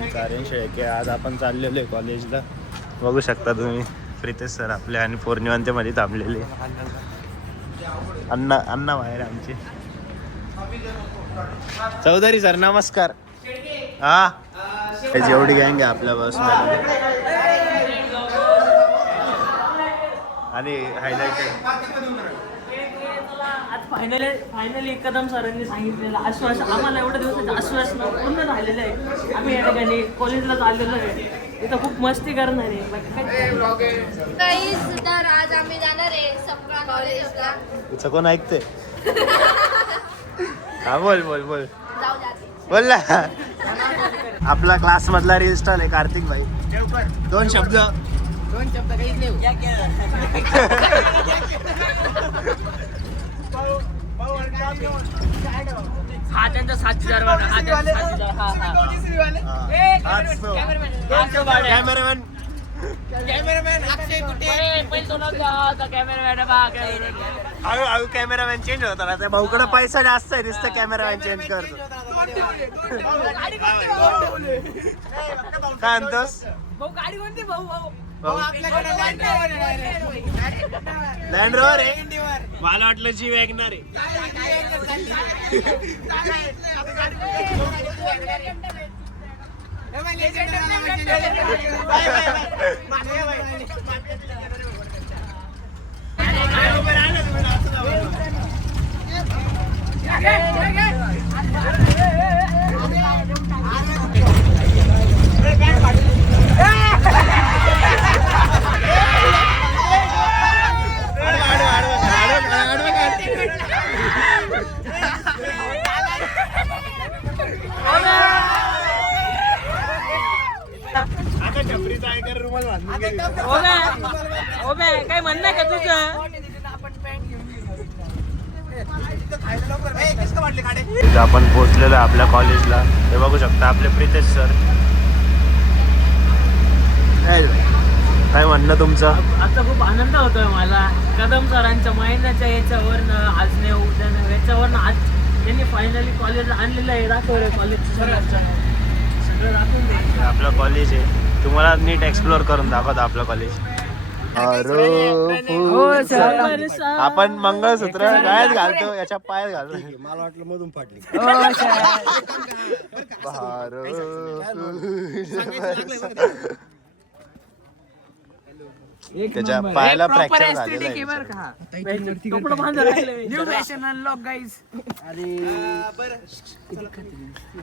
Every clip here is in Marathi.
कारण शेळके आज आपण चाललेलो आहे कॉलेजला. बघू शकता तुम्ही प्रितेश सर आपले आणि पौर्णिमांते मध्ये थांबलेले. अण्णा बाहेर आमचे. चौधरी सर नमस्कार. हा एवढी गँग आहे आपल्या बसमध्ये. आणि हायलाइट आज फायनली कदम सरांनी सांगितलेलं आश्वासन आम्हाला एवढ्या दिवसाचं आश्वासन पूर्ण झालेलं आहे. आम्ही या ठिकाणी कॉलेजला चाललेलो आहे. इथं खूप मस्ती करणार आहे. तर आज आम्ही जाणार आहे सपकाळ कॉलेजला. तुझं कोण ऐकते? हा बोल जाऊ बोल ना. आपला क्लास मधला रील स्टार आहे कार्तिक भाई. दोन शब्द काहीच नाही. हा त्यांचा 7,000 कॅमेरामॅन हळूहळू कॅमेरामॅन चेंज होता ना. त्या भाऊकडे पैसा जास्त आहे नुसतं कॅमेरामॅन चेंज करतो. काय म्हणतोस भाऊ गाडी कोणती भाऊ? लँड रोवर आहे. मला वाटलं जी वॅगनर आहे. काय म्हणणं का तुझं? आपण पोहोचलेलो आहे आपल्या कॉलेजला. हे बघू शकता आपले प्रितेश सर. काय म्हणणं तुमचं? आता खूप आनंद होतोय मला. कदम सरांच्या महिन्याच्या याच्यावरनं आज नाही उद्या नाही याच्यावरनं आज त्यांनी फायनली कॉलेजला आणलेलं आहे. दाखवलं कॉलेज सगळं दाखवून दे. आपलं कॉलेज आहे. तुम्हाला नीट एक्सप्लोर करून दाखवतो आपलं कॉलेज. आपण मंगळसूत्र गळ्यात घालतो, याच्या पायात घालतो. मला वाटलं मधून फाटली. त्याच्या पायाला फ्रॅक्चर झालेलं आहे.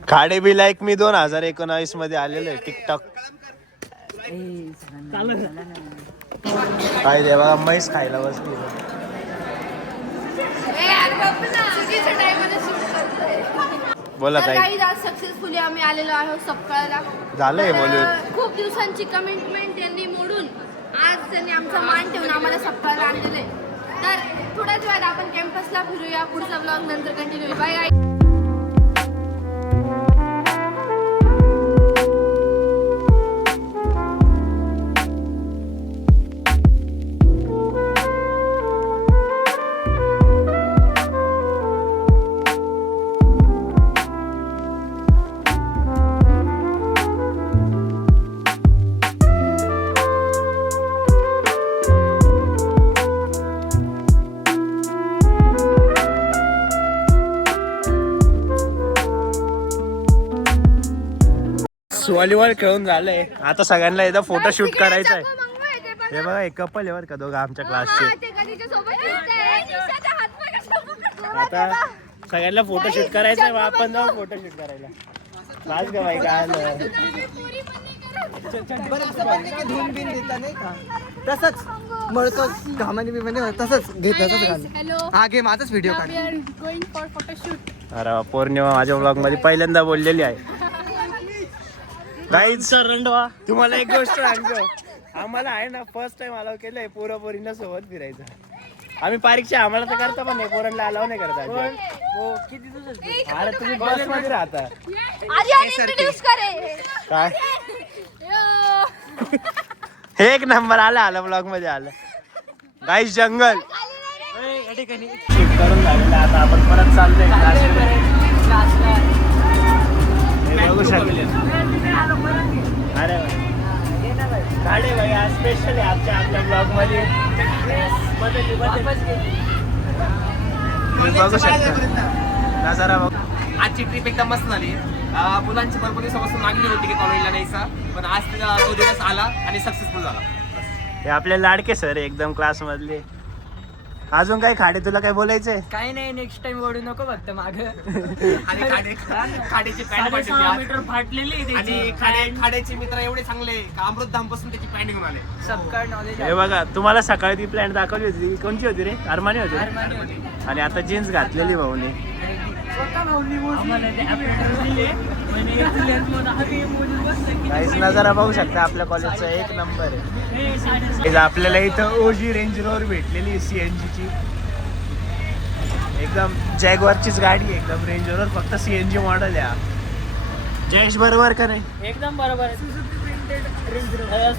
खाडे बी लाईक मी 2019 मध्ये आलेलो आहे टिकटॉक. काय दे बघा म्हैस खायला बसली. बोला ताई. आज सक्सेसफुली आम्ही आलेलो आहोत सपकाळला. झालंय बॉलिवूड. खूप दिवसांची कमिटमेंट त्यांनी मोडून आज त्यांनी आमचा मान ठेवून आम्हाला सपकाळला आणलेले. तर थोड्याच वेळात आपण कॅम्पसला फिरूया. पुढचा ब्लॉग नंतर कंटिन्यू. Bye bye. व्हॉलीबॉल खेळून झालंय. आता सगळ्यांना एकदा फोटो शूट करायचा आहे. हे बघा एक कपल आहे का दोघं आमच्या क्लासचे. आता सगळ्यांना फोटो शूट करायचा आहे. आपण जाऊ फोटो शूट करायला. लाज का बाई काय तसंच मळतो घामाने बिमाने तसंच घेत हा घे माझाच व्हिडिओ काढ. अरे पौर्णिमा माझ्या ब्लॉग मध्ये पहिल्यांदा बोललेली आहे. गाईज सर रंडवा तुम्हाला एक गोष्ट सांगतो. आम्हाला आहे ना फर्स्ट टाइम अलाव केलंय पोरा पोरींना सोबत फिरायचं. आम्ही परीक्षा आम्हाला तर करता पण नाही, पोरांना अलाव नाही करता. किती दिवस अरे तुम्ही बस मध्ये राहता काय. एक नंबर आला ब्लॉग मध्ये आलं. गाईज जंगल शूट करून झालेलं. आता आपण परत चाललोय. बघू शकले गाडी भाई आज स्पेशल आहे आपल्या ब्लॉग मध्ये तुम्ही बघू शकता नजारा बघ. आजची ट्रिप एकदम मस्त झाली. मुलांची भरपूर दिवसापासून मागणी होती की कॉलेजला न्यायचा, पण आज तिला तो दिवस आला आणि सक्सेसफुल झाला. हे आपले लाडके सर एकदम क्लास मधले. अजून काय खाडे तुला काय बोलायचंय? काही नाही, नेक्स्ट टाइम ओढू नको फक्त माग. आणि खाड्याची पॅन्ट मीटर फाटलेली आहे त्याची. आणि खाड्याचे मित्र एवढे चांगले का अमृतधाम पासून त्याची पॅन्ट घेऊन आले. सबका नॉलेज हे बघा तुम्हाला सकाळी ती प्लॅन दाखवली होती ती कोणची होती रे? अरमानी होती. होती. आणि आता जीन्स घातलेली भाऊनी. काहीच नजारा बघू शकता आपल्या कॉलेजचा एक नंबर आहे. आपल्याला इथं ओजी रेंज रोवर भेटलेली CNG ची एकदम जॅगवारचीच गाडी आहे एकदम रेंज रोवर, फक्त CNG मॉडेल आहे. जयेश बरोबर का नाही? एकदम बरोबर आहे.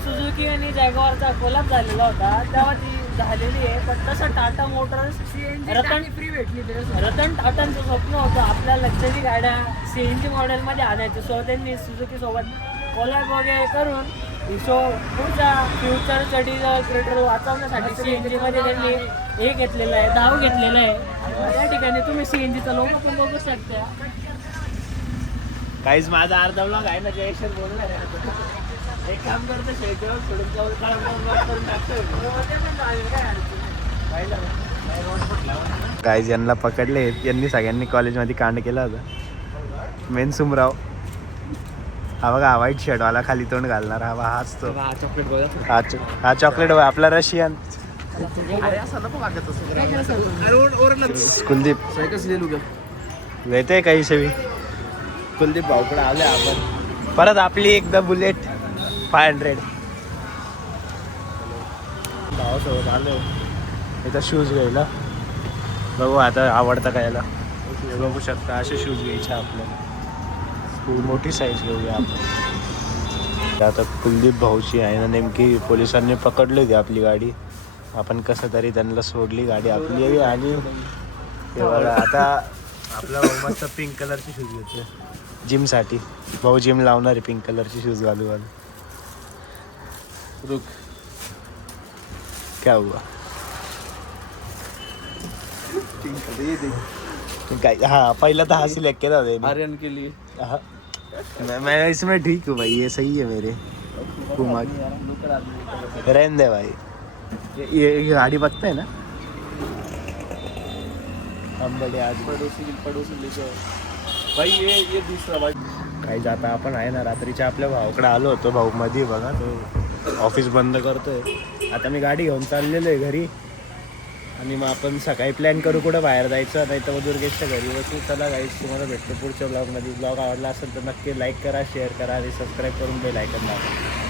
सुझुकी आणि जॅगवारचा कोलाब झालेला होता तेव्हा ती झालेली आहे, पण तसं टाटा मोटर्स रतन फ्री भेटली. रतन टाटांचं स्वप्न होतं आपल्या लक्झरी गाड्या CNG मॉडेलमध्ये आणायचं. सो त्यांनी सुझुकी सोबत कोलाब वगैरे करून सो पुढच्या फ्युचरसाठी क्रिएटर वाचवण्यासाठी CNG मध्ये त्यांनी हे घेतलेलं आहे, धाव घेतलेलं आहे. या ठिकाणी तुम्ही CNGचा लोगो पण बघू शकता. काहीच माझा अर्धा ब्लॉग आहे ना जयेश बोलणार आहे. एक काम करतो शेतीवर सोडून जाऊन गाईज यांना पकडले. यांनी सगळ्यांनी कॉलेजमध्ये कांड केला होता. मेन सुमराव हा बघा, हा व्हाईट शर्ट वाला खाली तोंड घालणार हा हाच तो. हा चॉकलेट आपला रशियन कुलदीप लेते काही शवी. कुलदीप भाऊकडे आले आपण परत. आपली एकदा बुलेट 500 भावासोबत आलो इथं शूज घ्यायला. बघू आता आवडतं का याला. बघू शकता असे शूज घ्यायचे आपल्याला. मोठी साईज घेऊया आपण. आता कुलदीप भाऊची आहे ना नेमकी पोलिसांनी पकडली होती आपली गाडी. आपण कसं तरी त्यांना सोडली गाडी आपली. आणि हे बघा आता आपला भाऊ मस्त पिंक कलरची शूज घेतोय जिमसाठी. भाऊ जिम लावणार आहे पिंक कलरची शूज घालू घालू. रुक क्या हुआ? काय हाँ पहला तो हासिल एक केला था आर्यन के लिए. हाँ मैं इसमें ठीक हूँ भाई, ये सही है मेरे. रहने दे भाई. ये गाड़ी बघताय ना हम बड़े आज पड़ोसी लेके भाई ये दूसरा भाई. काही जाता आपण आहे ना रात्रीच्या आपल्या भावाकडे आलो होतो. भाऊ मध्ये बघा तो ऑफिस बंद करतोय. आता मी गाडी घेऊन चाललेलो आहे घरी. आणि मग आपण सकाळी प्लॅन करू कुठं बाहेर जायचं, नाही तर मग दुर्गेशच्या घरी बसू. चला गाईस तुम्हाला भेटतो पुढच्या ब्लॉगमध्ये. ब्लॉग आवडला असेल तर नक्की लाईक करा, शेअर करा आणि सबस्क्राईब करून बेल आयकॉन दाबा.